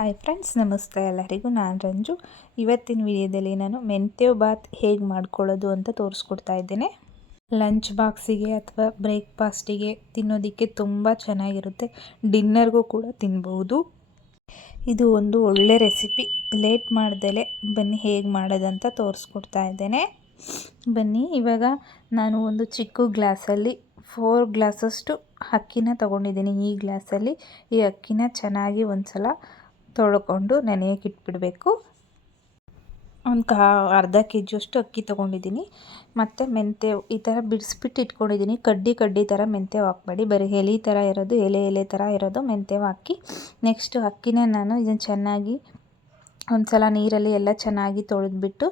Hi friends ನಮಸ್ತೆ ಎಲ್ಲರಿಗೂ. ನಾನು ರಂಜು. ಇವತ್ತಿನ ವಿಡಿಯೋದಲ್ಲಿ ನಾನು ಮೆಂತ್ಯ ಬಾತ್ ಹೇಗೆ ಮಾಡ್ಕೊಳ್ಳೋದು ಅಂತ ತೋರಿಸ್ಕೊಡ್ತಾ ಇದ್ದೇನೆ. ಲಂಚ್ ಬಾಕ್ಸಿಗೆ ಅಥವಾ ಬ್ರೇಕ್ಫಾಸ್ಟಿಗೆ ತಿನ್ನೋದಕ್ಕೆ ತುಂಬ ಚೆನ್ನಾಗಿರುತ್ತೆ. ಡಿನ್ನರ್ಗೂ ಕೂಡ ತಿನ್ಬೋದು. ಇದು ಒಂದು ಒಳ್ಳೆ ರೆಸಿಪಿ ಲೇಟ್ ಮಾಡ್ದಲೆ ಬನ್ನಿ ಹೇಗೆ ಮಾಡೋದಂತ ತೋರಿಸ್ಕೊಡ್ತಾ ಇದ್ದೇನೆ. ಬನ್ನಿ, ಇವಾಗ ನಾನು ಒಂದು ಚಿಕ್ಕ ಗ್ಲಾಸಲ್ಲಿ ಫೋರ್ ಗ್ಲಾಸಷ್ಟು ಅಕ್ಕಿನ ತೊಗೊಂಡಿದ್ದೀನಿ ಈ ಗ್ಲಾಸಲ್ಲಿ. ಈ ಅಕ್ಕಿನ ಚೆನ್ನಾಗಿ ಒಂದು ಸಲ ತೊಳ್ಕೊಂಡು ನೆನೆಯಕ್ಕೆ ಇಟ್ಬಿಡಬೇಕು. ಒಂದು ಕಾ ಅರ್ಧ ಕೆ ಜಿಯಷ್ಟು ಅಕ್ಕಿ ತೊಗೊಂಡಿದ್ದೀನಿ. ಮತ್ತು ಮೆಂತ್ಯ ಈ ಥರ ಬಿಡಿಸ್ಬಿಟ್ಟು ಇಟ್ಕೊಂಡಿದ್ದೀನಿ. ಕಡ್ಡಿ ಕಡ್ಡಿ ಥರ ಮೆಂತ್ಯ ಹಾಕ್ಬೇಡಿ. ಬರೀ ಎಲೆ ಥರ ಇರೋದು, ಎಲೆ ಎಲೆ ಥರ ಇರೋದು ಮೆಂತ್ಯ ಹಾಕಿ. ನೆಕ್ಸ್ಟು ಅಕ್ಕಿನೇ ನಾನು ಇದನ್ನು ಚೆನ್ನಾಗಿ ಒಂದು ಸಲ ನೀರಲ್ಲಿ ಎಲ್ಲ ಚೆನ್ನಾಗಿ ತೊಳೆದ್ಬಿಟ್ಟು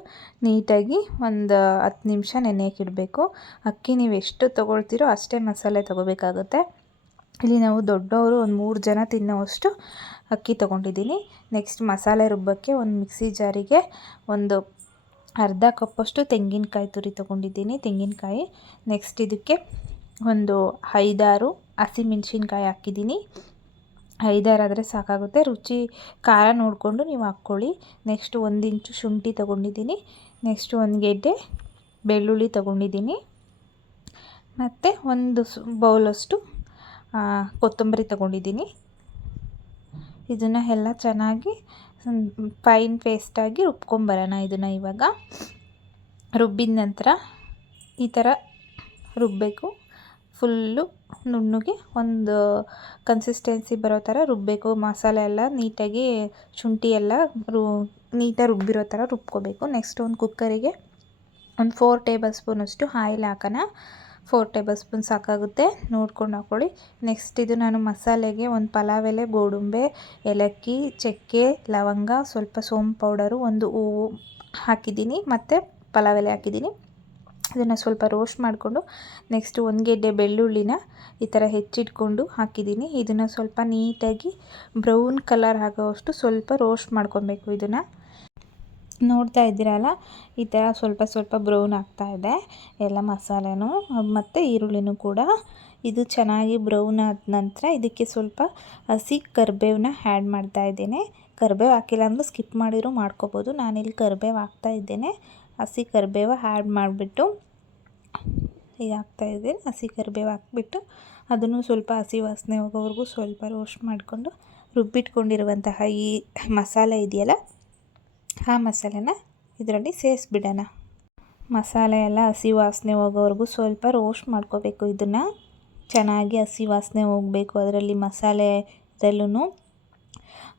ನೀಟಾಗಿ ಒಂದು ಹತ್ತು ನಿಮಿಷ ನೆನೆಯಕ್ಕೆ ಇಡಬೇಕು. ಅಕ್ಕಿ ನೀವು ಎಷ್ಟು ತೊಗೊಳ್ತೀರೋ ಅಷ್ಟೇ ಮಸಾಲೆ ತೊಗೋಬೇಕಾಗುತ್ತೆ. ಇಲ್ಲಿ ನಾವು ದೊಡ್ಡವರು ಒಂದು ಮೂರು ಜನ ತಿನ್ನೋವಷ್ಟು ಅಕ್ಕಿ ತೊಗೊಂಡಿದ್ದೀನಿ. ನೆಕ್ಸ್ಟ್ ಮಸಾಲೆ ರುಬ್ಬಕ್ಕೆ ಒಂದು ಮಿಕ್ಸಿ ಜಾರಿಗೆ ಒಂದು ಅರ್ಧ ಕಪ್ಪಷ್ಟು ತೆಂಗಿನಕಾಯಿ ತುರಿ ತೊಗೊಂಡಿದ್ದೀನಿ, ತೆಂಗಿನಕಾಯಿ. ನೆಕ್ಸ್ಟ್ ಇದಕ್ಕೆ ಒಂದು ಐದಾರು ಹಸಿಮೆಣ್ಸಿನ್ಕಾಯಿ ಹಾಕಿದ್ದೀನಿ. ಐದಾರು ಆದರೆ ಸಾಕಾಗುತ್ತೆ. ರುಚಿ, ಖಾರ ನೋಡಿಕೊಂಡು ನೀವು ಹಾಕ್ಕೊಳ್ಳಿ. ನೆಕ್ಸ್ಟ್ ಒಂದು ಇಂಚು ಶುಂಠಿ ತೊಗೊಂಡಿದ್ದೀನಿ. ನೆಕ್ಸ್ಟ್ ಒಂದು ಗೆಡ್ಡೆ ಬೆಳ್ಳುಳ್ಳಿ ತೊಗೊಂಡಿದ್ದೀನಿ. ಮತ್ತು ಒಂದು ಬೌಲಷ್ಟು ಕೊತ್ತಂಬರಿ ತೊಗೊಂಡಿದ್ದೀನಿ. ಇದನ್ನು ಎಲ್ಲ ಚೆನ್ನಾಗಿ ಫೈನ್ ಪೇಸ್ಟಾಗಿ ರುಬ್ಕೊಂಬರೋಣ ಇದನ್ನು ಇವಾಗ. ರುಬ್ಬಿದ ನಂತರ ಈ ಥರ ರುಬ್ಬಬೇಕು ಫುಲ್ಲು ನುಣ್ಣಗೆ ಒಂದು ಕನ್ಸಿಸ್ಟೆನ್ಸಿ ಬರೋ ಥರ ರುಬ್ಬಬೇಕು ಮಸಾಲೆ ಎಲ್ಲ ನೀಟಾಗಿ ಶುಂಠಿ ಎಲ್ಲ ರು ನೀಟಾಗಿ ರುಬ್ಬಿರೋ ಥರ ರುಬ್ಕೋಬೇಕು. ನೆಕ್ಸ್ಟ್ ಒಂದು ಕುಕ್ಕರಿಗೆ ಒಂದು ಫೋರ್ ಟೇಬಲ್ ಸ್ಪೂನಷ್ಟು ಆಯಿಲ್ ಹಾಕೋಣ. ಫೋರ್ ಟೇಬಲ್ ಸ್ಪೂನ್ ಸಾಕಾಗುತ್ತೆ. ನೋಡ್ಕೊಂಡು ಹಾಕ್ಕೊಳ್ಳಿ ನೆಕ್ಸ್ಟ್ ಇದು ನಾನು ಮಸಾಲೆಗೆ ಒಂದು ಪಲಾವ್ ಎಲೆ, ಗೋಡುಂಬೆ, ಏಲಕ್ಕಿ, ಚಕ್ಕೆ, ಲವಂಗ, ಸ್ವಲ್ಪ ಸೋಂಪು ಪೌಡರು, ಒಂದು ಹೂವು ಹಾಕಿದ್ದೀನಿ. ಮತ್ತು ಪಲಾವ್ ಎಲೆ ಹಾಕಿದ್ದೀನಿ. ಅದನ್ನು ಸ್ವಲ್ಪ ರೋಸ್ಟ್ ಮಾಡಿಕೊಂಡು ನೆಕ್ಸ್ಟ್ ಒಂದು ಗೆಡ್ಡೆ ಬೆಳ್ಳುಳ್ಳಿನ ಈ ಥರ ಹೆಚ್ಚಿಟ್ಕೊಂಡು ಹಾಕಿದ್ದೀನಿ. ಇದನ್ನು ಸ್ವಲ್ಪ ನೀಟಾಗಿ ಬ್ರೌನ್ ಕಲರ್ ಆಗೋವಷ್ಟು ಸ್ವಲ್ಪ ರೋಸ್ಟ್ ಮಾಡ್ಕೊಬೇಕು ಇದನ್ನು. ನೋಡ್ತಾ ಇದ್ದೀರಲ್ಲ, ಈ ಥರ ಸ್ವಲ್ಪ ಸ್ವಲ್ಪ ಬ್ರೌನ್ ಆಗ್ತಾ ಇದೆ, ಎಲ್ಲ ಮಸಾಲೆನೂ, ಮತ್ತು ಈರುಳ್ಳಿನೂ ಕೂಡ. ಇದು ಚೆನ್ನಾಗಿ ಬ್ರೌನ್ ಆದ ನಂತರ ಇದಕ್ಕೆ ಸ್ವಲ್ಪ ಹಸಿ ಕರಿಬೇವನ್ನ ಆ್ಯಡ್ ಮಾಡ್ತಾ ಇದ್ದೀನಿ. ಕರಿಬೇವು ಹಾಕಿಲ್ಲ ಅಂದ್ರೆ ಸ್ಕಿಪ್ ಮಾಡಿದ್ರು ಮಾಡ್ಕೋಬೋದು. ನಾನಿಲ್ಲಿ ಕರಿಬೇವು ಹಾಕ್ತಾ ಇದ್ದೇನೆ. ಹಸಿ ಕರಿಬೇವು ಆ್ಯಡ್ ಮಾಡಿಬಿಟ್ಟು, ಈಗ ಹಾಕ್ತಾಯಿದ್ದೀನಿ ಹಸಿ ಕರಿಬೇವು ಹಾಕ್ಬಿಟ್ಟು ಅದನ್ನು ಸ್ವಲ್ಪ ಹಸಿ ವಾಸನೆ ಹೋಗೋವರೆಗೂ ಸ್ವಲ್ಪ ರೋಸ್ಟ್ ಮಾಡಿಕೊಂಡು ರುಬ್ಬಿಟ್ಕೊಂಡಿರುವಂತಹ ಈ ಮಸಾಲೆ ಇದೆಯಲ್ಲ ಆ ಮಸಾಲೆನ ಇದರಲ್ಲಿ ಸೇರಿಸ್ಬಿಡೋಣ ಮಸಾಲೆ ಎಲ್ಲ ಹಸಿ ವಾಸನೆ ಹೋಗೋವರೆಗೂ ಸ್ವಲ್ಪ ರೋಸ್ಟ್ ಮಾಡ್ಕೋಬೇಕು ಇದನ್ನು. ಚೆನ್ನಾಗಿ ಹಸಿ ವಾಸನೆ ಹೋಗಬೇಕು ಅದರಲ್ಲಿ ಮಸಾಲೆ ಇದರಲ್ಲೂ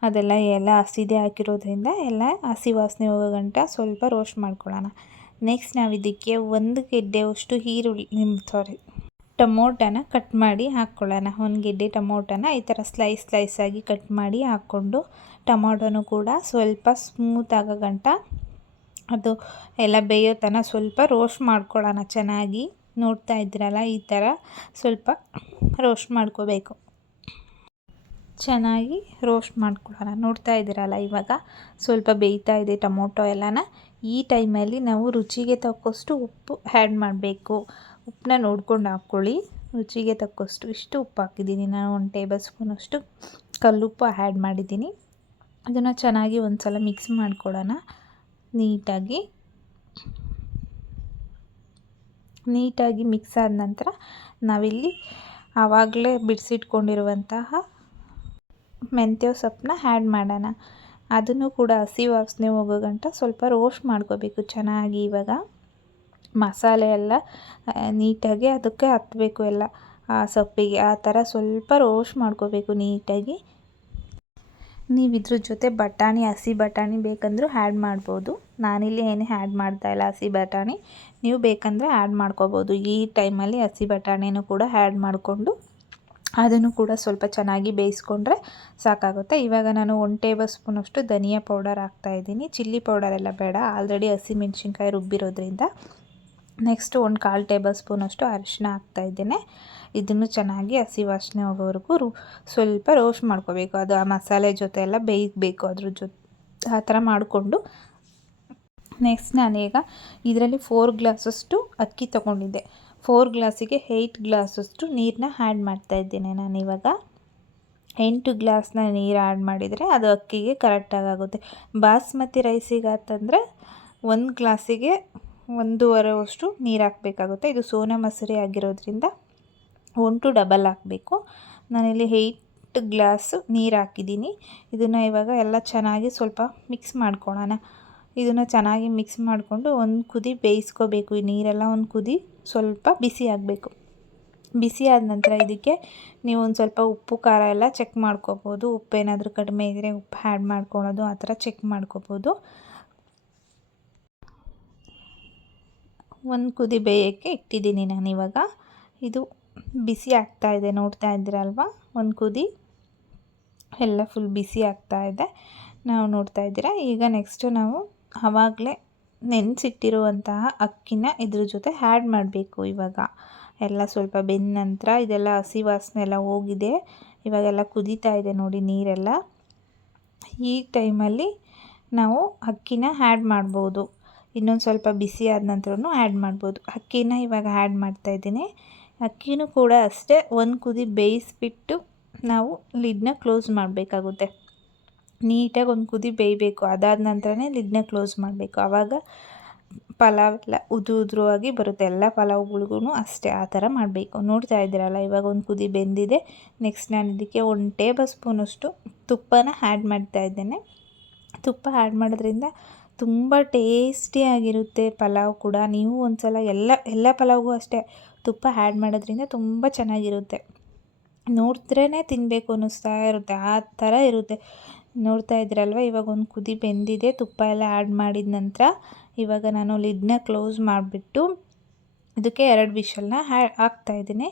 ಅದೆಲ್ಲ ಎಲ್ಲ ಹಸಿದೆ ಹಾಕಿರೋದ್ರಿಂದ ಎಲ್ಲ ಹಸಿ ವಾಸನೆ ಹೋಗೋ ಗಂಟ ಸ್ವಲ್ಪ ರೋಸ್ಟ್ ಮಾಡ್ಕೊಳ್ಳೋಣ. ನೆಕ್ಸ್ಟ್ ನಾವು ಇದಕ್ಕೆ ಒಂದು ಗೆಡ್ಡೆಯಷ್ಟು ಈರುಳ್ಳಿ ಸಾರಿ, ಟೊಮೊಟೊನ ಕಟ್ ಮಾಡಿ ಹಾಕ್ಕೊಳ್ಳೋಣ. ಒಂದು ಗೆಡ್ಡೆ ಟೊಮೊಟೊನ ಈ ಥರ ಸ್ಲೈಸ್ ಸ್ಲೈಸಾಗಿ ಕಟ್ ಮಾಡಿ ಹಾಕ್ಕೊಂಡು ಟೊಮೊಟೊನೂ ಕೂಡ ಸ್ವಲ್ಪ ಸ್ಮೂತ್ ಆಗೋ ಅದು ಎಲ್ಲ ಬೇಯೋ ತನಕ ಸ್ವಲ್ಪ ರೋಸ್ಟ್ ಮಾಡ್ಕೊಳ್ಳೋಣ. ಚೆನ್ನಾಗಿ ನೋಡ್ತಾ ಇದ್ದೀರಲ್ಲ ಈ ಥರ ಸ್ವಲ್ಪ ರೋಸ್ಟ್ ಮಾಡ್ಕೋಬೇಕು. ಚೆನ್ನಾಗಿ ರೋಸ್ಟ್ ಮಾಡ್ಕೊಳ್ಳೋಣ. ನೋಡ್ತಾ ಇದ್ದೀರಲ್ಲ ಇವಾಗ ಸ್ವಲ್ಪ ಬೇಯ್ತಾ ಇದೆ ಟೊಮೊಟೊ ಎಲ್ಲನ. ಈ ಟೈಮಲ್ಲಿ ನಾವು ರುಚಿಗೆ ತಕ್ಕಷ್ಟು ಉಪ್ಪು ಆ್ಯಡ್ ಮಾಡಬೇಕು. ಉಪ್ಪನ್ನ ನೋಡ್ಕೊಂಡು ಹಾಕ್ಕೊಳ್ಳಿ. ರುಚಿಗೆ ತಕ್ಕಷ್ಟು ಇಷ್ಟು ಉಪ್ಪು ಹಾಕಿದ್ದೀನಿ. ನಾನು ಒಂದು ಟೇಬಲ್ ಸ್ಪೂನಷ್ಟು ಕಲ್ಲುಪ್ಪು ಆ್ಯಡ್ ಮಾಡಿದ್ದೀನಿ. ಅದನ್ನು ಚೆನ್ನಾಗಿ ಒಂದು ಸಲ ಮಿಕ್ಸ್ ಮಾಡಿಕೊಡೋಣ. ನೀಟಾಗಿ. ನೀಟಾಗಿ ಮಿಕ್ಸ್ ಆದ ನಂತರ ನಾವಿಲ್ಲಿ ಆವಾಗಲೇ ಬಿಡಿಸಿಟ್ಕೊಂಡಿರುವಂತಹ ಮೆಂತ್ಯ ಸೊಪ್ಪನ್ನ ಆ್ಯಡ್ ಮಾಡೋಣ. ಅದನ್ನು ಕೂಡ ಹಸಿ ವಾಸನೆ ಹೋಗೋ ಗಂಟ ಸ್ವಲ್ಪ ರೋಸ್ಟ್ ಮಾಡ್ಕೋಬೇಕು ಚೆನ್ನಾಗಿ ಇವಾಗ. ಮಸಾಲೆ ಎಲ್ಲ ನೀಟಾಗಿ ಅದಕ್ಕೆ ಹತ್ತಬೇಕು ಎಲ್ಲ. ಆ ಸೊಪ್ಪಿಗೆ ಆ ಥರ ಸ್ವಲ್ಪ ರೋಸ್ಟ್ ಮಾಡ್ಕೋಬೇಕು ನೀಟಾಗಿ. ನೀವು ಇದ್ರ ಜೊತೆ ಬಟಾಣಿ, ಹಸಿ ಬಟಾಣಿ ಬೇಕಂದರೂ ಆ್ಯಡ್ ಮಾಡ್ಬೋದು. ನಾನಿಲ್ಲಿ ಏನು ಆ್ಯಡ್ ಮಾಡ್ತಾಯಿಲ್ಲ ಹಸಿ ಬಟಾಣಿ. ನೀವು ಬೇಕಂದರೆ ಆ್ಯಡ್ ಮಾಡ್ಕೋಬೋದು. ಈ ಟೈಮಲ್ಲಿ ಹಸಿ ಬಟಾಣಿನೂ ಕೂಡ ಆ್ಯಡ್ ಮಾಡಿಕೊಂಡು ಅದನ್ನು ಕೂಡ ಸ್ವಲ್ಪ ಚೆನ್ನಾಗಿ ಬೇಯಿಸ್ಕೊಂಡ್ರೆ ಸಾಕಾಗುತ್ತೆ. ಇವಾಗ ನಾನು ಒನ್ ಟೇಬಲ್ ಸ್ಪೂನಷ್ಟು ಧನಿಯಾ ಪೌಡರ್ ಹಾಕ್ತಾಯಿದ್ದೀನಿ ಚಿಲ್ಲಿ ಪೌಡರ್ ಎಲ್ಲ ಬೇಡ. ಆಲ್ರೆಡಿ ಹಸಿ ಮೆಣಸಿನ್ಕಾಯಿ ರುಬ್ಬಿರೋದ್ರಿಂದ. ನೆಕ್ಸ್ಟ್ ಒಂದು ಕಾಲು ಟೇಬಲ್ ಸ್ಪೂನಷ್ಟು ಅರಿಶಿನ ಹಾಕ್ತಾಯಿದ್ದೇನೆ ಇದನ್ನು ಚೆನ್ನಾಗಿ ಹಸಿ ವಾಸನೆ ಹೋಗೋವರೆಗೂ ಸ್ವಲ್ಪ ರೋಸ್ಟ್ ಮಾಡ್ಕೋಬೇಕು. ಅದು ಆ ಮಸಾಲೆ ಜೊತೆ ಎಲ್ಲ ಬೇಯಬೇಕು ಅದ್ರ ಜೊತೆ. ಆ ಥರ ಮಾಡಿಕೊಂಡು ನೆಕ್ಸ್ಟ್ ನಾನೀಗ ಇದರಲ್ಲಿ ಫೋರ್ ಗ್ಲಾಸಷ್ಟು ಅಕ್ಕಿ ತೊಗೊಂಡಿದ್ದೆ. ಫೋರ್ ಗ್ಲಾಸಿಗೆ ಏಯ್ಟ್ ಗ್ಲಾಸಷ್ಟು ನೀರನ್ನ ಆ್ಯಡ್ ಮಾಡ್ತಾಯಿದ್ದೇನೆ ನಾನಿವಾಗ ಎಂಟು ಗ್ಲಾಸ್ನ ನೀರು ಆ್ಯಡ್ ಮಾಡಿದರೆ ಅದು ಅಕ್ಕಿಗೆ ಕರೆಕ್ಟಾಗಿ ಆಗುತ್ತೆ. ಬಾಸ್ಮತಿ ರೈಸಿಗೆ ಆತಂದರೆ ಒಂದು ಗ್ಲಾಸಿಗೆ ಒಂದೂವರೆ ಅಷ್ಟು ನೀರು ಹಾಕಬೇಕಾಗುತ್ತೆ. ಇದು ಸೋನಾ ಮಸೂರಿ ಆಗಿರೋದ್ರಿಂದ. ಒನ್ ಟು ಡಬಲ್ ಹಾಕಬೇಕು. ನಾನಿಲ್ಲಿ ಏಯ್ಟ್ ಗ್ಲಾಸ್ ನೀರು ಹಾಕಿದ್ದೀನಿ. ಇದನ್ನು ಇವಾಗ ಎಲ್ಲ ಚೆನ್ನಾಗಿ ಸ್ವಲ್ಪ ಮಿಕ್ಸ್ ಮಾಡ್ಕೊಳ್ಳೋಣ ಇದನ್ನು ಚೆನ್ನಾಗಿ ಮಿಕ್ಸ್ ಮಾಡಿಕೊಂಡು ಒಂದು ಕುದಿ ಬೇಯಿಸ್ಕೋಬೇಕು. ಈ ನೀರೆಲ್ಲ ಒಂದು ಕುದಿ ಸ್ವಲ್ಪ ಬಿಸಿ ಆಗಬೇಕು. ಬಿಸಿ ಆದ ನಂತರ ಇದಕ್ಕೆ ನೀವು ಒಂದು ಸ್ವಲ್ಪ ಉಪ್ಪು, ಖಾರ ಎಲ್ಲ ಚೆಕ್ ಮಾಡ್ಕೋಬೋದು. ಉಪ್ಪು ಏನಾದರೂ ಕಡಿಮೆ ಇದ್ದರೆ ಉಪ್ಪು ಆ್ಯಡ್ ಮಾಡ್ಕೊಳ್ಳೋದು ಆ ಥರ ಚೆಕ್ ಮಾಡ್ಕೋಬೋದು. ಒಂದು ಕುದಿ ಬೇಯೋಕ್ಕೆ ಇಟ್ಟಿದ್ದೀನಿ ನಾನು ಇವಾಗ ಇದು ಬಿಸಿ ಆಗ್ತಾ ಇದೆ, ನೋಡ್ತಾ ಇದ್ದೀರಲ್ವ? ಒಂದು ಕುದಿ. ಎಲ್ಲ ಫುಲ್ ಬಿಸಿ ಆಗ್ತಾ ಇದೆ. ನಾವು ನೋಡ್ತಾ ಇದ್ದೀರಾ? ಈಗ ನೆಕ್ಸ್ಟು ನಾವು ಆವಾಗಲೇ ನೆನೆಸಿಟ್ಟಿರುವಂತಹ ಅಕ್ಕಿನ ಇದ್ರ ಜೊತೆ ಹ್ಯಾಡ್ ಮಾಡಬೇಕು ಇವಾಗ. ಎಲ್ಲ ಸ್ವಲ್ಪ ಬೆಂದ ನಂತರ ಇದೆಲ್ಲ ಹಸಿ ವಾಸನೆ ಎಲ್ಲ ಹೋಗಿದೆ. ಇವಾಗೆಲ್ಲ ಕುದೀತಾ ಇದೆ ನೋಡಿ ನೀರೆಲ್ಲ. ಈ ಟೈಮಲ್ಲಿ ನಾವು ಅಕ್ಕಿನ ಹ್ಯಾಡ್ ಮಾಡ್ಬೋದು. ಇನ್ನೊಂದು ಸ್ವಲ್ಪ ಬಿಸಿ ಆದ ನಂತರನೂ ಆ್ಯಡ್ ಮಾಡ್ಬೋದು. ಅಕ್ಕಿನ ಇವಾಗ ಆ್ಯಡ್ ಮಾಡ್ತಾಯಿದ್ದೀನಿ ಅಕ್ಕಿನೂ ಕೂಡ ಅಷ್ಟೇ ಒಂದು ಕುದಿ ಬೇಯಿಸ್ಬಿಟ್ಟು ನಾವು ಲಿಡ್ನ ಕ್ಲೋಸ್ ಮಾಡಬೇಕಾಗುತ್ತೆ. ನೀಟಾಗಿ ಒಂದು ಕುದಿ ಬೇಯಬೇಕು. ಅದಾದ ನಂತರನೇ ಲಿಡ್ನ ಕ್ಲೋಸ್ ಮಾಡಬೇಕು. ಆವಾಗ ಪಲಾವ್ ಎಲ್ಲ ಉದು ಉದುರುವಾಗಿ ಬರುತ್ತೆ. ಎಲ್ಲ ಪಲಾವ್ಗಳಿಗೂ ಅಷ್ಟೇ ಆ ಥರ ಮಾಡಬೇಕು. ನೋಡ್ತಾ ಇದ್ದೀರಲ್ಲ, ಇವಾಗ ಒಂದು ಕುದಿ ಬೆಂದಿದೆ. ನೆಕ್ಸ್ಟ್ ನಾನು ಇದಕ್ಕೆ ಒಂದು ಟೇಬಲ್ ಸ್ಪೂನಷ್ಟು ತುಪ್ಪನ ಆ್ಯಡ್ ಮಾಡ್ತಾ ಇದ್ದೇನೆ. ತುಪ್ಪ ಆ್ಯಡ್ ಮಾಡೋದ್ರಿಂದ ತುಂಬ ಟೇಸ್ಟಿಯಾಗಿರುತ್ತೆ ಪಲಾವ್ ಕೂಡ. ನೀವು ಒಂದು ಸಲ ಎಲ್ಲ ಎಲ್ಲ ಪಲಾವ್ಗೂ ಅಷ್ಟೇ ತುಪ್ಪ ಆ್ಯಡ್ ಮಾಡೋದ್ರಿಂದ ತುಂಬ ಚೆನ್ನಾಗಿರುತ್ತೆ. ನೋಡಿದ್ರೇ ತಿನ್ನಬೇಕು ಅನ್ನಿಸ್ತಾ ಇರುತ್ತೆ. ಆ ಥರ ಇರುತ್ತೆ. ನೋಡ್ತಾ ಇದ್ರಲ್ವ ಇವಾಗ ಒಂದು ಕುದಿ ಬೆಂದಿದೆ. ತುಪ್ಪ ಎಲ್ಲ ಆ್ಯಡ್ ಮಾಡಿದ ನಂತರ ಇವಾಗ ನಾನು ಲಿಡ್ನ ಕ್ಲೋಸ್ ಮಾಡಿಬಿಟ್ಟು ಇದಕ್ಕೆ ಎರಡು ವಿಷಲ್ನ ಹಾಕ್ತಾ ಇದ್ದೀನಿ.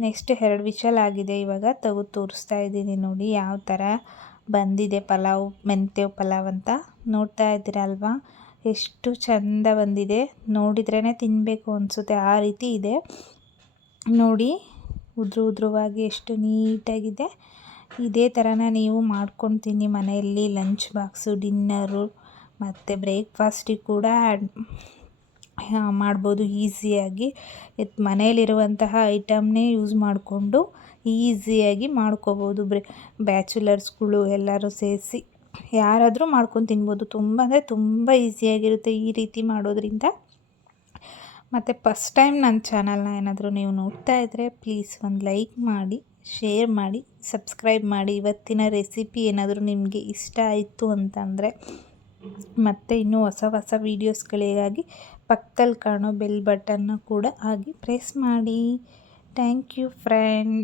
ನೆಕ್ಸ್ಟ್ ಎರಡು ವಿಷಲ್ ಆಗಿದೆ ಇವಾಗ. ತೆಗೆದು ತೋರಿಸ್ತಾ ಇದ್ದೀನಿ ನೋಡಿ ಯಾವ ಥರ ಬಂದಿದೆ ಪಲಾವ್, ಮೆಂತ್ಯ ಪಲಾವ್ ಅಂತ. ನೋಡ್ತಾ ಇದ್ದೀರಲ್ವ? ಎಷ್ಟು ಚಂದ ಬಂದಿದೆ. ನೋಡಿದ್ರೇ ತಿನ್ನಬೇಕು ಅನಿಸುತ್ತೆ. ಆ ರೀತಿ ಇದೆ. ನೋಡಿ, ಉದ್ರು ಉದ್ರುವಾಗಿ ಎಷ್ಟು ನೀಟಾಗಿದೆ. ಇದೇ ಥರನ ನೀವು ಮಾಡ್ಕೊಂಡು ತಿನ್ನಿ ಮನೆಯಲ್ಲಿ. ಲಂಚ್ ಬಾಕ್ಸು, ಡಿನ್ನರು ಮತ್ತು ಬ್ರೇಕ್ಫಾಸ್ಟಿಗೆ ಕೂಡ ಮಾಡ್ಬೋದು ಈಸಿಯಾಗಿ. ಮನೆಯಲ್ಲಿರುವಂತಹ ಐಟಮ್ನೇ ಯೂಸ್ ಮಾಡಿಕೊಂಡು ಈಸಿಯಾಗಿ ಮಾಡ್ಕೋಬೋದು. ಬ್ರೇ, ಬ್ಯಾಚುಲರ್ಸ್ಗಳು ಎಲ್ಲರೂ ಸೇರಿಸಿ ಯಾರಾದರೂ ಮಾಡ್ಕೊಂಡು ತಿನ್ಬೋದು. ತುಂಬ, ಅಂದರೆ ತುಂಬ ಈಸಿಯಾಗಿರುತ್ತೆ ಈ ರೀತಿ ಮಾಡೋದ್ರಿಂದ. ಮತ್ತು ಫಸ್ಟ್ ಟೈಮ್ ನನ್ನ ಚಾನಲ್ನ ಏನಾದರೂ ನೀವು ನೋಡ್ತಾ ಇದ್ದರೆ ಪ್ಲೀಸ್ ಒಂದು ಲೈಕ್ ಮಾಡಿ ಶೇರ್ ಮಾಡಿ ಸಬ್ಸ್ಕ್ರೈಬ್ ಮಾಡಿ. ಇವತ್ತಿನ ರೆಸಿಪಿ ಏನಾದರೂ ನಿಮಗೆ ಇಷ್ಟ ಆಯಿತು ಅಂತಂದರೆ ಮತ್ತು ಇನ್ನೂ ಹೊಸ ಹೊಸ ವೀಡಿಯೋಸ್ಗಳಿಗಾಗಿ ಪಕ್ಕದಲ್ಲಿ ಕಾಣೋ ಬೆಲ್ ಬಟನ್ನ ಕೂಡ ಆಗಿ ಪ್ರೆಸ್ ಮಾಡಿ. Thank you friend